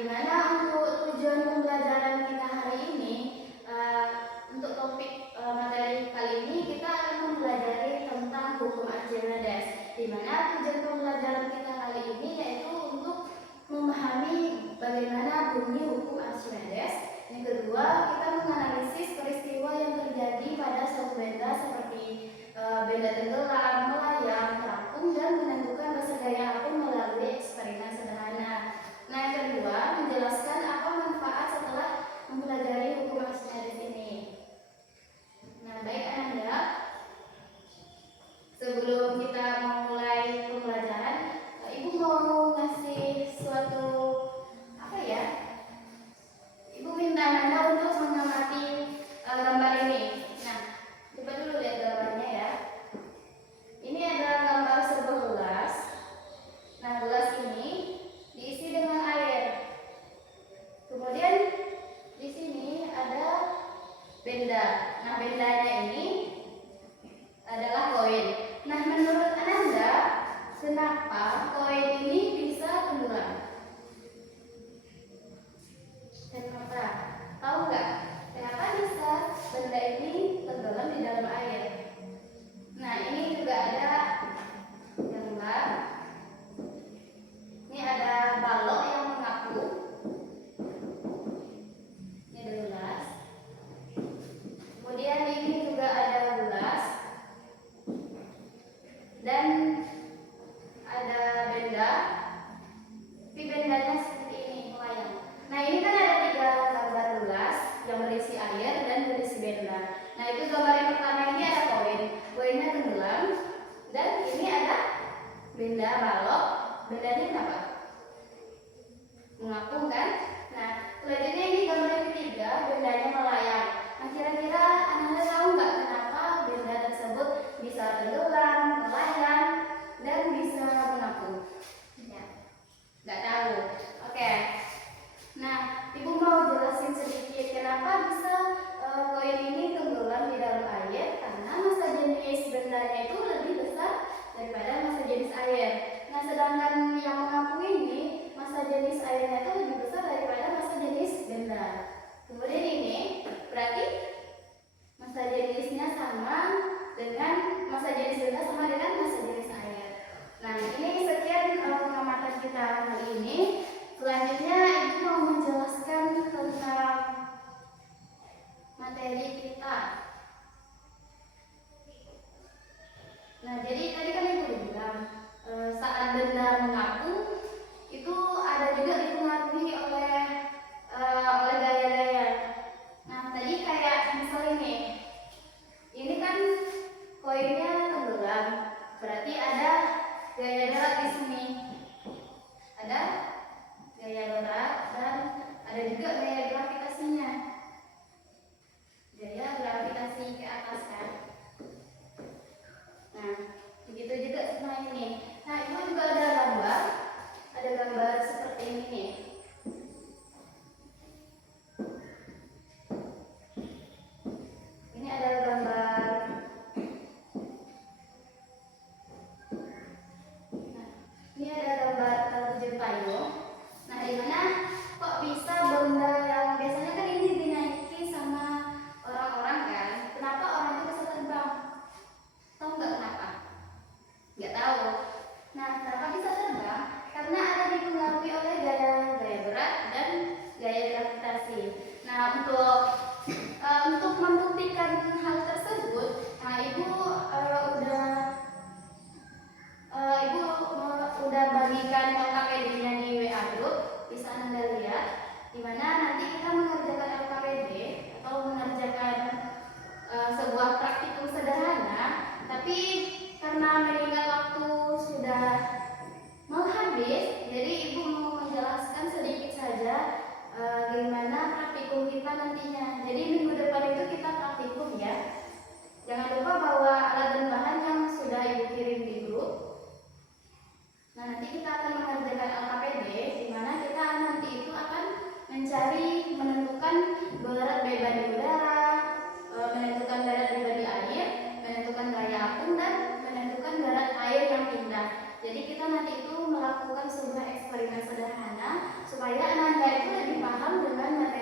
di mana untuk tujuan pembelajaran kita hari ini, untuk topik materi kali ini kita akan mempelajari tentang hukum Archimedes, di mana tujuan pembelajaran kita kali ini yaitu untuk memahami bagaimana bunyi hukum Archimedes. Yang kedua, kita menganalisis peristiwa yang terjadi pada suatu benda seperti benda tenggelam, melayang, terapung, dan menentukan masa gaya apung melalui eksperimen sederhana. Nah, yang kedua, menjelaskan apa manfaat setelah mempelajari hukum Archimedes ini. Nah, baik Ananda, sebelum kita memulai pembelajaran, Ibu mau ngasih suatu Ibu minta Ananda untuk mengamati gambar ini. Nah, coba dulu lihat gambarnya ya. Ini adalah gambar sebuah gelas. Nah, gelas ini diisi dengan air. Kemudian di sini ada benda. Nah, bendanya ini adalah koin. Nah, menurut Ananda, kenapa koin ini bisa tenggelam? Kenapa? Tahu nggak? Kenapa bisa benda ini tenggelam di dalam air? Nah, ini juga ada gambar. Ini ada balok yang mengapung. Ini ada gelas. Kemudian ini juga ada gelas. Dan ada benda. Tapi bendanya seperti ini, melayang. Nah, ini kan ada 3 gambar gelas yang berisi air dan berisi benda. Nah, itu gambar yang pertama ini ada koin. Koinnya tenggelam. Dan ini ada benda balok. Bendanya kenapa? Mengapung kan? Nah, selanjutnya ini gambar yang ketiga, bendanya melayang. Nah, kira-kira Anda tahu nggak kenapa benda tersebut bisa tenggelam, melayang, dan bisa mengapung? Ya, nggak tahu. Oke. Nah, Ibu mau jelasin sedikit kenapa bisa koin ini tenggelam di dalam air, karena massa jenis bendanya itu lebih besar daripada massa jenis air. Nah, sedangkan yang mengapung ini massa jenis airnya itu lebih besar daripada massa jenis benda. Kemudian ini berarti massa jenisnya sama dengan massa jenis benda sama dengan massa jenis air. Nah, ini sekian pengamatan kita kali ini. Selanjutnya Ibu mau menjelaskan tentang materi kita. Nah, jadi tadi kan Ibu bilang saat benda mengapung itu ada juga dipengaruhi oleh gaya-gaya. Nah, tadi kayak misal ini kan koinnya tenggelam, berarti ada gaya berat di sini. Ada gaya berat dan ada juga gaya gravitasinya. Gaya gravitasi ke atas kan. Nah, begitu juga sama ini. Nah, itu juga ada gambar seperti ini nih. Ini ada gambar. Nah, ini ada gambar terjun payung. Nah, di mana kok bisa benda yang biasanya kan ini dinaiki sama orang-orang kan? Kenapa orang itu bisa terbang? Tahu nggak kenapa? Nggak tahu. Nah, kenapa bisa terbang? Karena ada dipengaruhi oleh gaya berat dan gaya gravitasi. Nah, untuk membuktikan hal tersebut, nah Ibu udah bagikan LKPD-nya di WA group, bisa Anda lihat, di mana nanti kita mengerjakan LKPD atau mengerjakan sebuah praktikum sederhana, tapi karena mengingat waktu sudah mau habis, jadi Ibu mau menjelaskan sedikit saja gimana praktikum kita nantinya. Jadi minggu depan itu kita praktikum ya. Jangan lupa bawa alat dan bahan yang sudah Ibu kirim di grup. Nah, nanti kita akan mengerjakan LKPD, di mana kita nanti itu akan menentukan berat beban di udara, menentukan berat beban di air, menentukan gaya apung, dan menentukan berat air yang pindah. Jadi kita nanti itu melakukan sebuah eksperimen sederhana supaya Ananda itu lebih paham dengan materi